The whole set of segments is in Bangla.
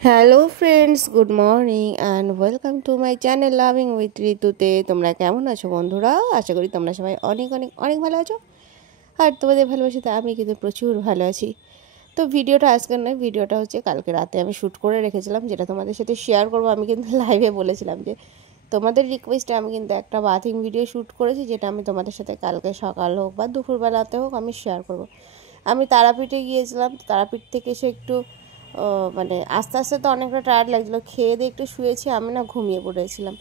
Hello friends, good morning and welcome to my channel loving with ঋতুতে। তোমরা কেমন আছো বন্ধুরা? আশা করি তোমরা সবাই অনেক অনেক অনেক ভালো আছো। আর তোমাদের ভালোবাসাতে আমি কিন্তু প্রচুর ভালো আছি। তো ভিডিওটা আজকের নয়, ভিডিওটা হচ্ছে কালকে রাতে আমি শ্যুট করে রেখেছিলাম, যেটা তোমাদের সাথে শেয়ার করবো। আমি কিন্তু লাইভে বলেছিলাম যে তোমাদের রিকোয়েস্টে আমি কিন্তু একটা বাথিং ভিডিও শ্যুট করেছি, যেটা আমি তোমাদের সাথে কালকে সকাল হোক বা দুপুরবেলাতে হোক আমি শেয়ার করব। আমি তারাপীঠে গিয়েছিলাম। তারাপীঠ থেকে এসে একটু মানে আস্তে আস্তে তো অনেকটা টায়ার্ড লাগছিলো, খেয়ে দিয়ে একটু শুয়েছি, আমি না ঘুমিয়ে পড়েছিলাম।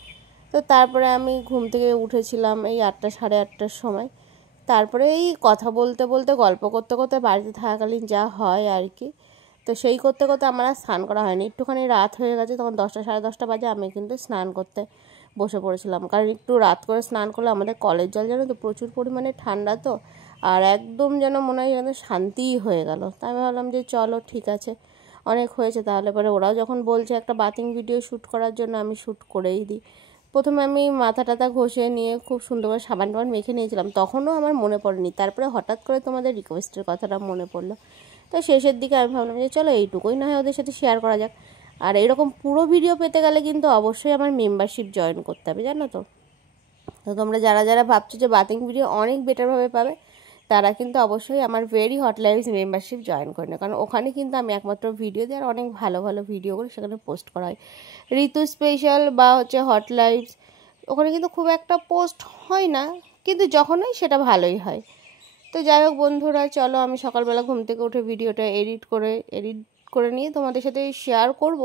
তো তারপরে আমি ঘুম থেকে উঠেছিলাম এই 8টা সাড়ে 8টার সময়। তারপরে এই কথা বলতে বলতে গল্প করতে করতে বাড়িতে থাকাকালীন যা হয় আর কি, তো সেই করতে করতে আমার আর স্নান করা হয়নি। একটুখানি রাত হয়ে গেছে, তখন 10টা সাড়ে 10টা বাজে আমি কিন্তু স্নান করতে বসে পড়েছিলাম। কারণ একটু রাত করে স্নান করলে আমাদের কলের জল জানো তো প্রচুর পরিমাণে ঠান্ডা, তো আর একদম যেন মনে হয় যেন শান্তিই হয়ে গেল। তাই আমি ভাবলাম যে চলো ঠিক আছে, অনেক হয়েছে তাহলে। পরে ওরাও যখন বলছে একটা বাথিং ভিডিও শ্যুট করার জন্য, আমি শ্যুট করেই দিই। প্রথমে আমি মাথা টাথা ঘষে নিয়ে খুব সুন্দর করে সাবান টাবান মেখে নিয়েছিলাম, তখনও আমার মনে পড়েনি। তারপরে হঠাৎ করে তোমাদের রিকোয়েস্টের কথাটা মনে পড়লো। তো শেষের দিকে আমি ভাবলাম যে চলো এইটুকুই না হয় ওদের সাথে শেয়ার করা যাক। আর এরকম পুরো ভিডিও পেতে গেলে কিন্তু অবশ্যই আমার মেম্বারশিপ জয়েন করতে হবে, জানো তো। তো তোমরা যারা যারা ভাবছো যে বাথিং ভিডিও অনেক বেটারভাবে পাবে, তারা কিন্তু অবশ্যই আমার very hot lives membership join করে না। কারণ ওখানে কিন্তু আমি একমাত্র ভিডিও দিই, আর অনেক ভালো ভালো ভিডিওগুলো সেখানে পোস্ট করা হয়। ঋতু স্পেশাল বা হচ্ছে হট লাইভস, ওখানে কিন্তু খুব একটা পোস্ট হয় না, কিন্তু যখন হয় সেটা ভালোই হয়। তো যাই হোক বন্ধুরা, চলো আমি সকালবেলা ঘুম থেকে উঠে ভিডিওটা এডিট করে নিয়ে তোমাদের সাথে শেয়ার করব।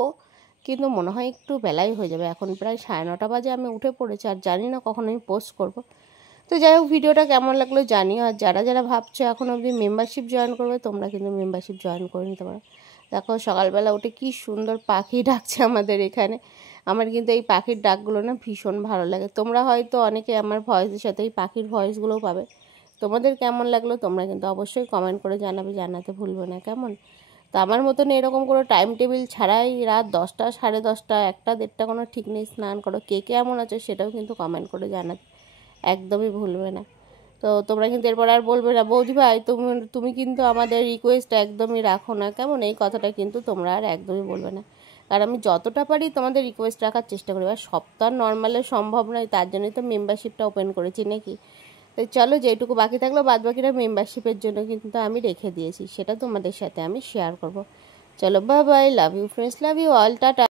কিন্তু মনে হয় একটু বেলাই হয়ে যাবে, এখন প্রায় 9:30 বাজে আমি উঠে পড়েছি, আর জানি না কখন আমি পোস্ট করব। তো যাই হোক, ভিডিওটা কেমন লাগলো জানিও। আর যারা যারা ভাবছো এখন অবধি মেম্বারশিপ জয়েন করবে, তোমরা কিন্তু মেম্বারশিপ জয়েন করে নিতে পারো। দেখো সকালবেলা উঠে কি সুন্দর পাখি ডাকছে আমাদের এখানে। আমার কিন্তু এই পাখির ডাকগুলো না ভীষণ ভালো লাগে। তোমরা হয়তো অনেকে আমার ভয়েসের সাথে এই পাখির ভয়েসগুলোও পাবে। তোমাদের কেমন লাগলো তোমরা কিন্তু অবশ্যই কমেন্ট করে জানাবে, জানাতে ভুলবে না কেমন। তো আমার মতন এরকম কোনো টাইম টেবিল ছাড়াই রাত 10টা সাড়ে 10টা 1টা 1:30 কোনো ঠিক নেই স্নান করো, কে কে এমন আছো সেটাও কিন্তু কমেন্ট করে জানাতে একদমই ভুলবে না। তো তোমরা কিন্তু এরপর আর বলবে না বৌদি ভাই তুমি তুমি কিন্তু আমাদের রিকোয়েস্ট একদমই রাখো না কেমন, এই কথাটা কিন্তু তোমরা আর একদমই বলবে না। কারণ আমি যতটা পারি তোমাদের রিকোয়েস্ট রাখার চেষ্টা করি। আর সপ্তাহ নর্মালে সম্ভব নয়, তার জন্যই তো মেম্বারশিপটা ওপেন করেছি নাকি। তো চলো, যেটুকু বাকি থাকলো বাদ বাকিটা মেম্বারশিপের জন্য কিন্তু আমি রেখে দিয়েছি, সেটা তোমাদের সাথে আমি শেয়ার করব। চলো bye bye, love you friends, love you all, tata.